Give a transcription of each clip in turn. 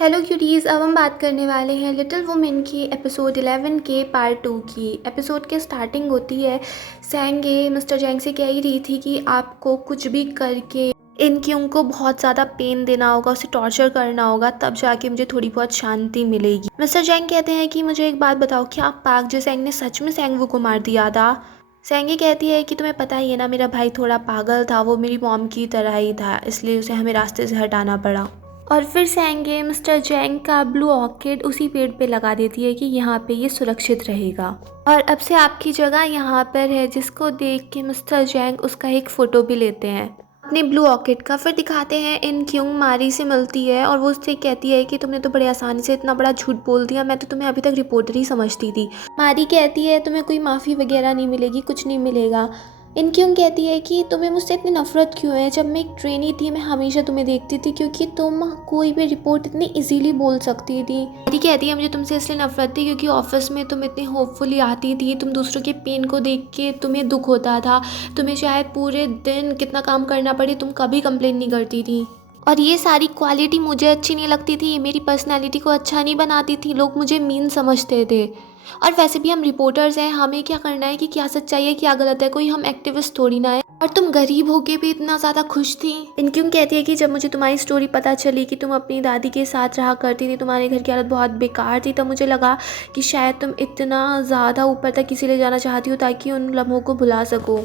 Hello cuties, अब हम बात करने वाले हैं लिटिल वुमेन की एपिसोड 11 के पार्ट 2 की। एपिसोड के स्टार्टिंग होती है सैंगे मिस्टर जैंग से कह ही रही थी कि आपको कुछ भी करके इन क्यों को बहुत ज़्यादा पेन देना होगा, उसे टॉर्चर करना होगा, तब जाके मुझे थोड़ी बहुत शांति मिलेगी। मिस्टर जैंग कहते हैं कि मुझे एक बात बताओ, क्या आप पाक जे सैंग ने सच में सैंगवू को मार दिया था? सैंगी कहती है कि तुम्हें पता ही है ना, मेरा भाई थोड़ा पागल था, वो मेरी मॉम की तरह ही था, इसलिए उसे हमें रास्ते से हटाना पड़ा। और फिर सैंगे मिस्टर जैंग का ब्लू ऑर्किड उसी पेड़ पे लगा देती है कि यहाँ पे ये सुरक्षित रहेगा और अब से आपकी जगह यहाँ पर है, जिसको देख के मिस्टर जैंग उसका एक फ़ोटो भी लेते हैं अपने ब्लू ऑर्किड का। फिर दिखाते हैं इन क्योंग मारी से मिलती है और वो उससे कहती है कि तुमने तो बड़े आसानी से इतना बड़ा झूठ बोल दिया, मैं तो तुम्हें अभी तक रिपोर्टर ही समझती थी। मारी कहती है तुम्हें कोई माफ़ी वगैरह नहीं मिलेगी, कुछ नहीं मिलेगा। इन क्यों कहती है कि तुम्हें मुझसे इतनी नफरत क्यों है, जब मैं एक ट्रेनी थी मैं हमेशा तुम्हें देखती थी क्योंकि तुम कोई भी रिपोर्ट इतनी इजीली बोल सकती थी। मेरी कहती है मुझे तुमसे इसलिए नफरत थी क्योंकि ऑफिस में तुम इतनी होपफुली आती थी, तुम दूसरों के पेन को देख के तुम्हें दुख होता था, तुम्हें चाहे पूरे दिन कितना काम करना पड़े तुम कभी कंप्लेन नहीं करती थी। और ये सारी क्वालिटी मुझे अच्छी नहीं लगती थी, ये मेरी पर्सनैलिटी को अच्छा नहीं बनाती थी, लोग मुझे मीन समझते थे। और वैसे भी हम रिपोर्टर्स हैं, हमें क्या करना है कि क्या सच्चाई है क्या गलत है, कोई हम एक्टिविस्ट थोड़ी ना है। और तुम गरीब होके भी इतना ज़्यादा खुश थी। इनक्यों कहती है कि जब मुझे तुम्हारी स्टोरी पता चली कि तुम अपनी दादी के साथ रहा करती थी, तुम्हारे घर की हालत बहुत बेकार थी, तब मुझे लगा कि शायद तुम इतना ज़्यादा ऊपर तक इसीलिए जाना चाहती हो ताकि उन लम्हों को भुला सको।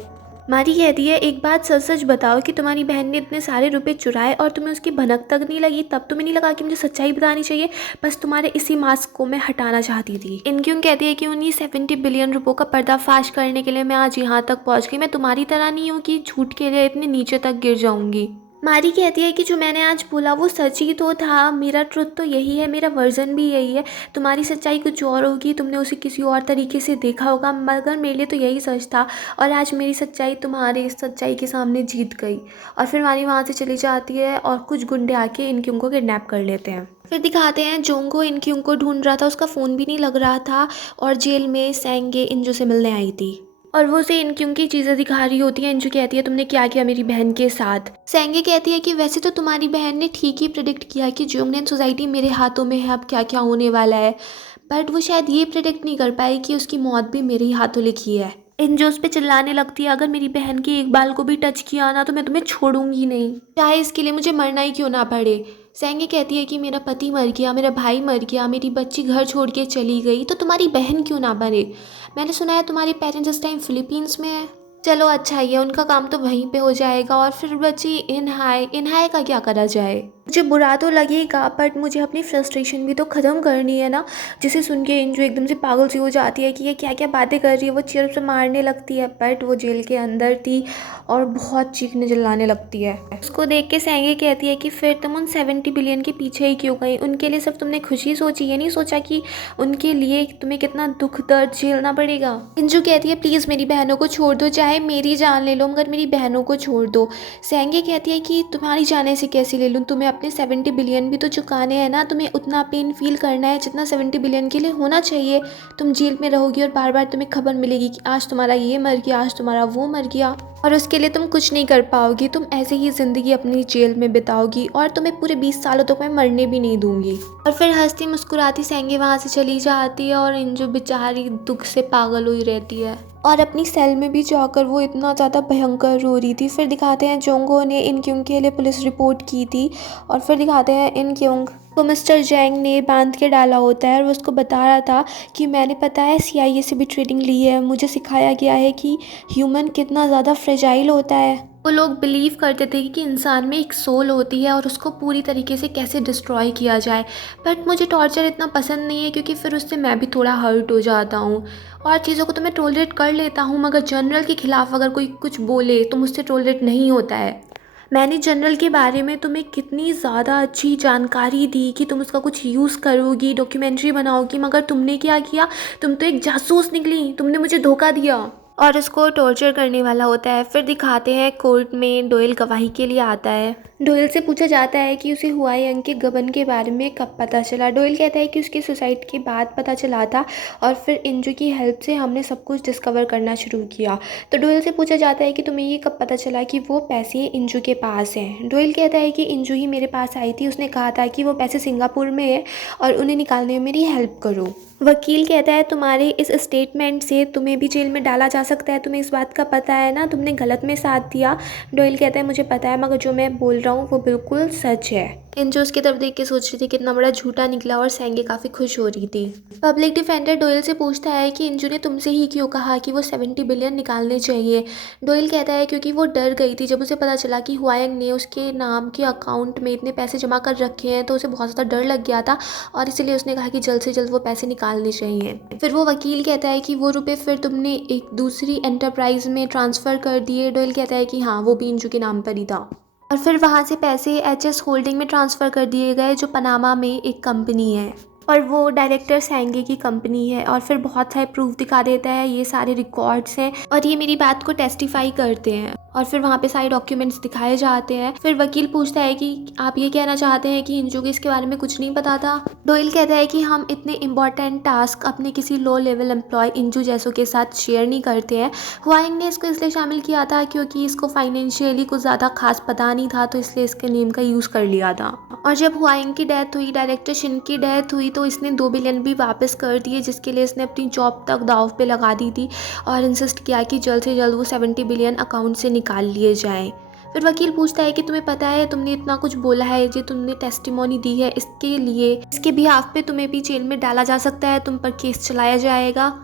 मारी कहती है एक बात सच सच बताओ कि तुम्हारी बहन ने इतने सारे रुपए चुराए और तुम्हें उसकी भनक तक नहीं लगी, तब तुम्हें नहीं लगा कि मुझे सच्चाई बतानी चाहिए, बस तुम्हारे इसी मास्क को मैं हटाना चाहती थी। इनक्यों कहती है कि उन्हीं 70 बिलियन रुपयों का पर्दाफाश करने के लिए मैं आज यहाँ तक पहुँच गई, मैं तुम्हारी तरह नहीं हूँ कि झूठ के लिए इतने नीचे तक गिर जाऊँगी। मारी कहती है कि जो मैंने आज बोला वो सच ही तो था, मेरा ट्रुथ तो यही है, मेरा वर्जन भी यही है, तुम्हारी सच्चाई कुछ और होगी, तुमने उसे किसी और तरीके से देखा होगा, मगर मेरे लिए तो यही सच था और आज मेरी सच्चाई तुम्हारी इस सच्चाई के सामने जीत गई। और फिर मारी वहाँ से चली जाती है और कुछ गुंडे आके इनक्यों को किडनैप कर लेते हैं। फिर दिखाते हैं जोंगो इनक्यों को ढूंढ रहा था, उसका फ़ोन भी नहीं लग रहा था और जेल में सैंगे इंजो से मिलने आई थी और वो उसे इनक्यों की चीज़ें दिखा रही होती है। इंजू कहती है तुमने क्या किया मेरी बहन के साथ। सैंगे कहती है कि वैसे तो तुम्हारी बहन ने ठीक ही प्रेडिक्ट किया कि जोंगनेन सोसाइटी मेरे हाथों में है, अब क्या क्या होने वाला है, बट वो शायद ये प्रेडिक्ट नहीं कर पाई कि उसकी मौत भी मेरे ही हाथों लिखी है। इंजो उस पे चिल्लाने लगती है अगर मेरी बहन के एक बाल को भी टच किया ना तो मैं तुम्हें छोड़ूंगी नहीं, चाहे इसके लिए मुझे मरना ही क्यों ना पड़े। सैंगे कहती है कि मेरा पति मर गया, मेरा भाई मर गया, मेरी बच्ची घर छोड़ के चली गई, तो तुम्हारी बहन क्यों ना मरे। मैंने सुना है तुम्हारे पेरेंट्स इस टाइम फिलीपींस में है। चलो अच्छा ही है, उनका काम तो वहीं पे हो जाएगा। और फिर बची इनहाई का क्या करा जाए। मुझे बुरा तो लगेगा बट मुझे अपनी फ्रस्ट्रेशन भी तो ख़त्म करनी है ना। जिसे सुन के इंजो एकदम से पागल सी हो जाती है कि ये क्या क्या बातें कर रही है, वो चेयर से मारने लगती है, बट वो जेल के अंदर थी और बहुत चीखने चिल्लाने लगती है। उसको देख के सैंगे कहती है कि फिर तुम उन 70 बिलियन के पीछे ही क्यों गई, उनके लिए सिर्फ तुमने खुशी सोची, ये नहीं सोचा कि उनके लिए तुम्हें कितना दुख दर्द झेलना पड़ेगा। इंजू कहती है प्लीज़ मेरी बहनों को छोड़ दो, चाहे मेरी जान ले लो मगर मेरी बहनों को छोड़ दो। सैंगे कहती है कि तुम्हारी जान ऐसे कैसे ले लूँ, तुम्हें अपने 70 बिलियन भी तो चुकाने हैं ना, तुम्हें उतना पेन फील करना है जितना 70 बिलियन के लिए होना चाहिए। तुम जेल में रहोगी और बार बार तुम्हें खबर मिलेगी कि आज तुम्हारा ये मर गया, आज तुम्हारा वो मर गया, और उसके लिए तुम कुछ नहीं कर पाओगी, तुम ऐसे ही ज़िंदगी अपनी जेल में बिताओगी और तुम्हें पूरे 20 सालों तक मैं मरने भी नहीं दूंगी। और फिर हंसती मुस्कुराती सैंगे वहाँ से चली जाती है और इंजो बेचारी दुख से पागल हुई रहती है और अपनी सेल में भी जाकर वो इतना ज़्यादा भयंकर रो रही थी। फिर दिखाते हैं जोंगो ने इनक्योंग के लिए पुलिस रिपोर्ट की थी और फिर दिखाते हैं इनक्योंग को मिस्टर जैंग ने बांध के डाला होता है और वो उसको बता रहा था कि मैंने पता है CIA से भी ट्रेनिंग ली है, मुझे सिखाया गया है कि ह्यूमन कितना ज़्यादा फ्रेजाइल होता है। वो लोग बिलीव करते थे कि इंसान में एक सोल होती है और उसको पूरी तरीके से कैसे डिस्ट्रॉय किया जाए, बट मुझे टॉर्चर इतना पसंद नहीं है क्योंकि फिर उससे मैं भी थोड़ा हर्ट हो जाता हूँ और चीज़ों को तो मैं टॉलरेट कर लेता हूँ, मगर जनरल के खिलाफ अगर कोई कुछ बोले तो मुझसे टॉलरेट नहीं होता है। मैंने जनरल के बारे में तुम्हें कितनी ज़्यादा अच्छी जानकारी दी कि तुम उसका कुछ यूज़ करोगी, डॉक्यूमेंट्री बनाओगी, मगर तुमने क्या किया, तुम तो एक जासूस निकली, तुमने मुझे धोखा दिया। और उसको टॉर्चर करने वाला होता है। फिर दिखाते हैं कोर्ट में डोयल गवाही के लिए आता है। डोयल से पूछा जाता है कि उसे हुआयंग के गबन के बारे में कब पता चला। डोयल कहता है कि उसकी सुसाइड के बाद पता चला था और फिर इंजू की हेल्प से हमने सब कुछ डिस्कवर करना शुरू किया। तो डोयल से पूछा जाता है कि तुम्हें ये कब पता चला कि वो पैसे इंजू के पास हैं। डोयल कहता है कि इंजू ही मेरे पास आई थी, उसने कहा था कि वो पैसे सिंगापुर में है और उन्हें निकालने में मेरी हेल्प करो। वकील कहता है तुम्हारे इस स्टेटमेंट से तुम्हें भी जेल में डाला जा सकता है, तुम्हें इस बात का पता है ना, तुमने गलत में साथ दिया। डोयल कहता है मुझे पता है, मगर जो मैं बोल रहा हूँ वो बिल्कुल सच है। इंजू उसकी तरफ देख के सोच रही थी कितना बड़ा झूठा निकला और सेंगे काफ़ी खुश हो रही थी। पब्लिक डिफेंडर डोयल से पूछता है कि इंजू ने तुमसे ही क्यों कहा कि वो 70 बिलियन निकालने चाहिए। डोयल कहता है क्योंकि वो डर गई थी जब उसे पता चला कि हुआयंग ने उसके नाम के अकाउंट में इतने पैसे जमा कर रखे हैं, तो उसे बहुत ज़्यादा डर लग गया था और इसीलिए उसने कहा कि जल्द से जल्द वो पैसे निकालने चाहिए। फिर वो वकील कहता है कि वो रुपए फिर तुमने एक दूसरी एंटरप्राइज में ट्रांसफ़र कर दिए। डोयल कहता है कि हाँ, वो भी इंजू के नाम पर ही था। और फिर वहाँ से पैसे एचएस होल्डिंग में ट्रांसफ़र कर दिए गए, जो पनामा में एक कंपनी है और वो डायरेक्टर सेंगे की कंपनी है। और फिर बहुत सारे प्रूफ दिखा देता है, ये सारे रिकॉर्ड्स हैं और ये मेरी बात को टेस्टिफाई करते हैं। और फिर वहाँ पे सारे डॉक्यूमेंट्स दिखाए जाते हैं। फिर वकील पूछता है कि आप ये कहना चाहते हैं कि इंजू को इसके बारे में कुछ नहीं पता था। डोयल कहता है कि हम इतने इंपॉर्टेंट टास्क अपने किसी लो लेवल एम्प्लॉय इंजू जैसों के साथ शेयर नहीं करते हैं। हुआयंग ने इसको इसलिए शामिल किया था क्योंकि इसको फाइनेंशियली कुछ ज़्यादा खास पता नहीं था, तो इसलिए इसके नेम का यूज़ कर लिया था। और जब हुआयंग की डेथ हुई, डायरेक्टर शिन की डेथ हुई, तो इसने 2 बिलियन भी वापस कर दिए, जिसके लिए इसने अपनी जॉब तक दाव पे लगा दी थी और इंसिस्ट किया कि जल्द से जल्द वो 70 बिलियन अकाउंट से निकाल लिए जाएं। फिर वकील पूछता है कि तुम्हें पता है तुमने इतना कुछ बोला है, जो तुमने टेस्टिमोनी दी है, इसके लिए इसके बिहाफ पे तुम्हें भी जेल में डाला जा सकता है, तुम पर केस चलाया जाएगा।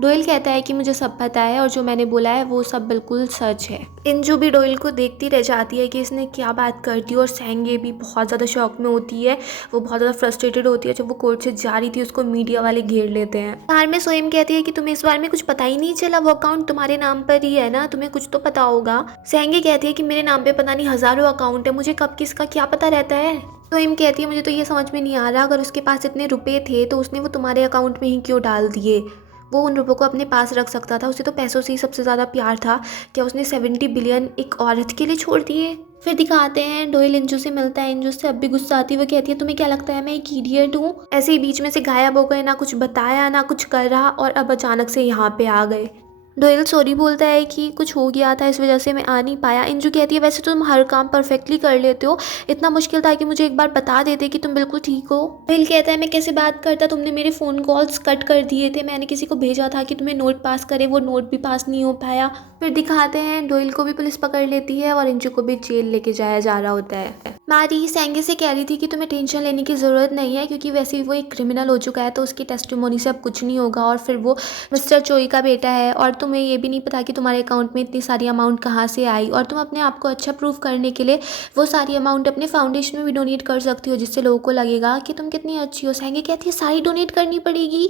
डोयल कहता है कि मुझे सब पता है और जो मैंने बोला है वो सब बिल्कुल सच है। इंजू भी डोयल को देखती रह जाती है कि इसने क्या बात कर दी और सेंगे भी बहुत ज़्यादा शॉक में होती है। वो बहुत ज़्यादा फ्रस्ट्रेटेड होती है। जब वो कोर्ट से जा रही थी उसको मीडिया वाले घेर लेते हैं। कार में सोएम कहती है कि तुम्हें इस बारे में कुछ पता ही नहीं चला, वो अकाउंट तुम्हारे नाम पर ही है ना, तुम्हें कुछ तो पता होगा। सेंगे कहती है कि मेरे नाम पे पता नहीं हज़ारों अकाउंट है, मुझे कब किसका क्या पता रहता है। तो इम कहती है मुझे तो ये समझ में नहीं आ रहा, अगर उसके पास इतने रुपए थे तो उसने वो तुम्हारे अकाउंट में ही क्यों डाल दिए। वो उन रुपयों को अपने पास रख सकता था, उसे तो पैसों से ही सबसे ज़्यादा प्यार था। क्या उसने 70 बिलियन एक औरत के लिए छोड़ दिए। फिर दिखाते हैं डोयल इंजू से मिलता है। इंजू से अब भी गुस्सा आती है। वो कहती है तुम्हें क्या लगता है मैं एक इडियट हूँ, ऐसे ही बीच में से गायब हो गए, ना कुछ बताया ना कुछ कर रहा और अब अचानक से यहाँ पे आ गए। डोयल सॉरी बोलता है कि कुछ हो गया था इस वजह से मैं आ नहीं पाया। इंजू कहती है वैसे तो तुम हर काम परफेक्टली कर लेते हो, इतना मुश्किल था कि मुझे एक बार बता देते कि तुम बिल्कुल ठीक हो। डोयल कहता है मैं कैसे बात करता, तुमने मेरे फ़ोन कॉल्स कट कर दिए थे, मैंने किसी को भेजा था कि तुम्हें नोट पास करे, वो नोट भी पास नहीं हो पाया। फिर दिखाते हैं डोयल को भी पुलिस पकड़ लेती है और इंजू को भी जेल लेके जाया जा रहा होता है। मारी सेंगे से कह रही थी कि तुम्हें टेंशन लेने की ज़रूरत नहीं है क्योंकि वैसे ही वो एक क्रिमिनल हो चुका है, तो उसकी टेस्टिमोनी से अब कुछ नहीं होगा और फिर वो मिस्टर चोई का बेटा है और तुम्हें ये भी नहीं पता कि तुम्हारे अकाउंट में इतनी सारी अमाउंट कहाँ से आई और तुम अपने आप को अच्छा प्रूव करने के लिए वो सारी अमाउंट अपने फाउंडेशन में भी डोनेट कर सकती हो, जिससे लोगों को लगेगा कि तुम कितनी अच्छी हो। सेंगे कहती है सारी डोनेट करनी पड़ेगी।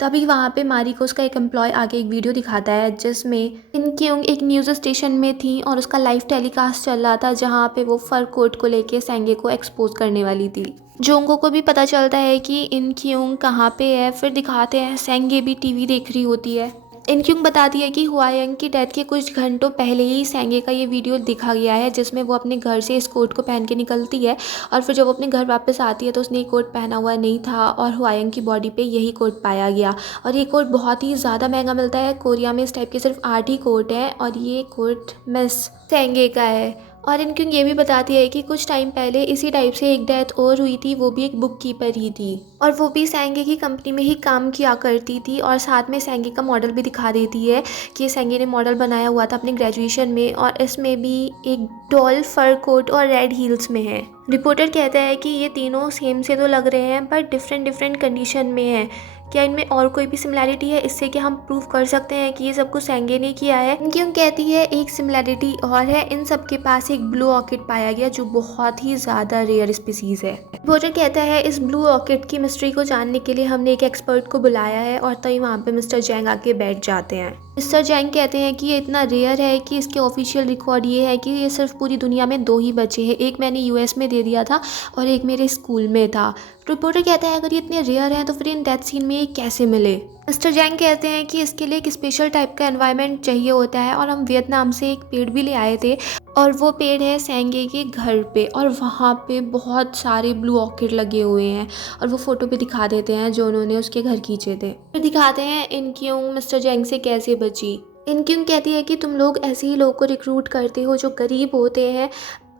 तभी वहाँ पे मारी को उसका एक एम्प्लॉय आके एक वीडियो दिखाता है जिसमें इन क्योंग एक न्यूज़ स्टेशन में थी और उसका लाइव टेलीकास्ट चल रहा था जहाँ पे वो फर कोट को लेके सेंगे को एक्सपोज करने वाली थी। जोंगो को भी पता चलता है कि इन क्योंग कहाँ पे है। फिर दिखाते हैं सेंगे भी टीवी देख रही होती है। इन क्योंग बताती है कि हुआयंग की डेथ के कुछ घंटों पहले ही सेंगे का ये वीडियो दिखा गया है जिसमें वो अपने घर से इस कोट को पहन के निकलती है और फिर जब वो अपने घर वापस आती है तो उसने ये कोट पहना हुआ नहीं था और हुआयंग की बॉडी पे यही कोट पाया गया। और ये कोट बहुत ही ज़्यादा महंगा मिलता है, कोरिया में इस टाइप के सिर्फ 8 ही कोट हैं और ये कोट मिस सेंगे का है। और इनकी ये भी बताती है कि कुछ टाइम पहले इसी टाइप से एक डेथ और हुई थी, वो भी एक बुक कीपर ही थी और वो भी सेंगे की कंपनी में ही काम किया करती थी। और साथ में सेंगे का मॉडल भी दिखा देती है कि सेंगे ने मॉडल बनाया हुआ था अपने ग्रेजुएशन में और इसमें भी एक डॉल फर कोट और रेड हील्स में है। रिपोर्टर कहता है कि ये तीनों सेम से तो लग रहे हैं पर डिफरेंट कंडीशन में है, क्या इनमें और कोई भी सिमिलैरिटी है इससे कि हम प्रूव कर सकते हैं कि ये सब कुछ सेंगे ने किया है। क्यों कहती है एक सिमिलैरिटी और है, इन सब के पास एक ब्लू ऑर्किड पाया गया जो बहुत ही ज़्यादा रेयर स्पीसीज है। रिपोर्टर कहता है इस ब्लू ऑर्किड की मिस्ट्री को जानने के लिए हमने एक एक्सपर्ट को बुलाया है और तभी वहाँ पे मिस्टर जैंग आके बैठ जाते हैं। मिस्टर जैंग कहते हैं कि ये इतना रेयर है कि इसके ऑफिशियल रिकॉर्ड ये है कि ये सिर्फ पूरी दुनिया में 2 ही बचे हैं, एक मैंने यूएस में दे दिया था और एक मेरे स्कूल में था। रिपोर्टर कहता है अगर ये इतने रेयर हैं तो फिर इन डेथ सीन में ये कैसे मिले। मिस्टर जैंग कहते हैं कि इसके लिए एक स्पेशल टाइप का एनवायरनमेंट चाहिए होता है और हम वियतनाम से एक पेड़ भी ले आए थे और वो पेड़ है सेंगे के घर पे और वहाँ पे बहुत सारे ब्लू ऑर्किड लगे हुए हैं और वो फ़ोटो भी दिखा देते हैं जो उन्होंने उसके घर खींचे थे। फिर दिखाते हैं इनक्यूंग मिस्टर जैंग से कैसे बची। इनक्यूंग कहती है कि तुम लोग ऐसे ही लोगों को रिक्रूट करते हो जो गरीब होते हैं,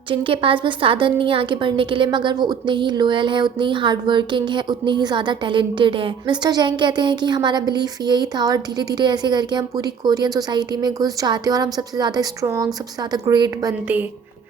जिनके पास बस साधन नहीं है आगे बढ़ने के लिए, मगर वो उतने ही लॉयल है, उतने ही हार्ड वर्किंग है, उतने ही ज़्यादा टैलेंटेड है। मिस्टर जैंग कहते हैं कि हमारा बिलीफ यही था और धीरे धीरे ऐसे करके हम पूरी कोरियन सोसाइटी में घुस जाते और हम सबसे ज़्यादा स्ट्रॉन्ग, सबसे ज़्यादा ग्रेट बनते।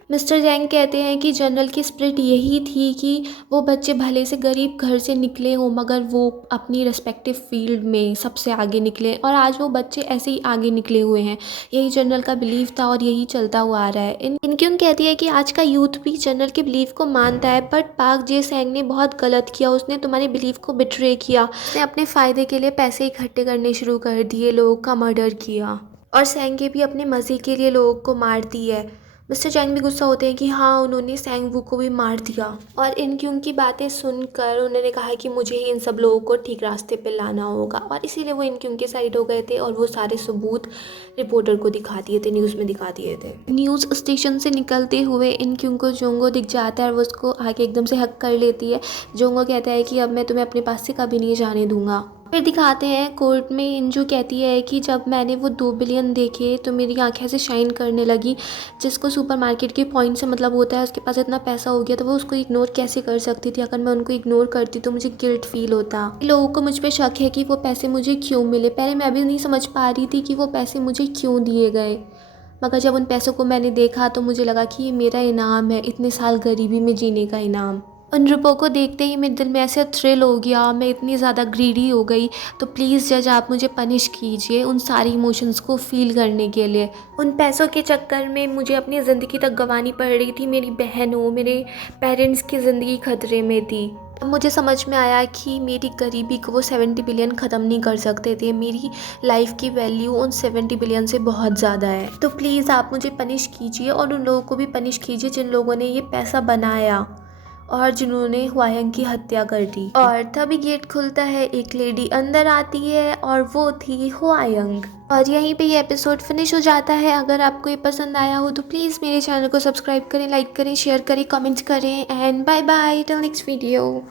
मिस्टर जैंग कहते हैं कि जनरल की स्पिरिट यही थी कि वो बच्चे भले से गरीब घर से निकले हों मगर वो अपनी रिस्पेक्टिव फील्ड में सबसे आगे निकले और आज वो बच्चे ऐसे ही आगे निकले हुए हैं। यही जनरल का बिलीफ था और यही चलता हुआ आ रहा है। इनक्यूंग कहती है कि आज का यूथ भी जनरल के बिलीफ को मानता है, बट पार्क जे सेंग ने बहुत गलत किया, उसने तुम्हारे बिलीफ को बिट्रे किया, उसने अपने फ़ायदे के लिए पैसे इकट्ठे करने शुरू कर दिए, लोगों का मर्डर किया और सेंगे भी अपने मज़े के लिए लोगों को मारती है। मिस्टर जैंग भी गुस्सा होते हैं कि हाँ उन्होंने सेंग वू को भी मार दिया और इनक्यूंग की बातें सुनकर उन्होंने कहा कि मुझे ही इन सब लोगों को ठीक रास्ते पे लाना होगा और इसीलिए वो इनक्यूंग के साइड हो गए थे और वो सारे सबूत रिपोर्टर को दिखा दिए थे, न्यूज़ में दिखा दिए थे। न्यूज़ स्टेशन से निकलते हुए इनक्यूंग को जोंगो दिख जाता है और वो उसको आके एकदम से हक कर लेती है। जोंगो कहता है कि अब मैं तुम्हें अपने पास से कभी नहीं जाने दूंगा। फिर दिखाते हैं कोर्ट में इंजू कहती है कि जब मैंने वो 2 बिलियन देखे तो मेरी आंखें ऐसे शाइन करने लगी। जिसको सुपरमार्केट के पॉइंट से मतलब होता है, उसके पास इतना पैसा हो गया तो वो उसको इग्नोर कैसे कर सकती थी। अगर मैं उनको इग्नोर करती तो मुझे गिल्ट फील होता। लोगों को मुझ पे शक है कि वो पैसे मुझे क्यों मिले। पहले मैं भी नहीं समझ पा रही थी कि वो पैसे मुझे क्यों दिए गए, मगर जब उन पैसों को मैंने देखा तो मुझे लगा कि ये मेरा इनाम है, इतने साल गरीबी में जीने का इनाम। उन रुपयों को देखते ही मेरे दिल में ऐसे थ्रिल हो गया, मैं इतनी ज़्यादा ग्रीडी हो गई। तो प्लीज़ जज आप मुझे पनिश कीजिए उन सारी इमोशंस को फील करने के लिए। उन पैसों के चक्कर में मुझे अपनी ज़िंदगी तक गंवानी पड़ रही थी। मेरी बहन हो, मेरे पेरेंट्स की ज़िंदगी खतरे में थी। अब मुझे समझ में आया कि मेरी गरीबी को वो 70 बिलियन ख़त्म नहीं कर सकते थे। मेरी लाइफ की वैल्यू उन 70 बिलियन से बहुत ज़्यादा है। तो प्लीज़ आप मुझे पनिश कीजिए और उन लोगों को भी पनिश कीजिए जिन लोगों ने ये पैसा बनाया और जिन्होंने हुआयंग की हत्या कर दी। और तभी गेट खुलता है, एक लेडी अंदर आती है और वो थी हुआयंग। और यहीं पे ये एपिसोड फिनिश हो जाता है। अगर आपको ये पसंद आया हो तो प्लीज़ मेरे चैनल को सब्सक्राइब करें, लाइक करें, शेयर करें, कमेंट करें and bye bye till next video.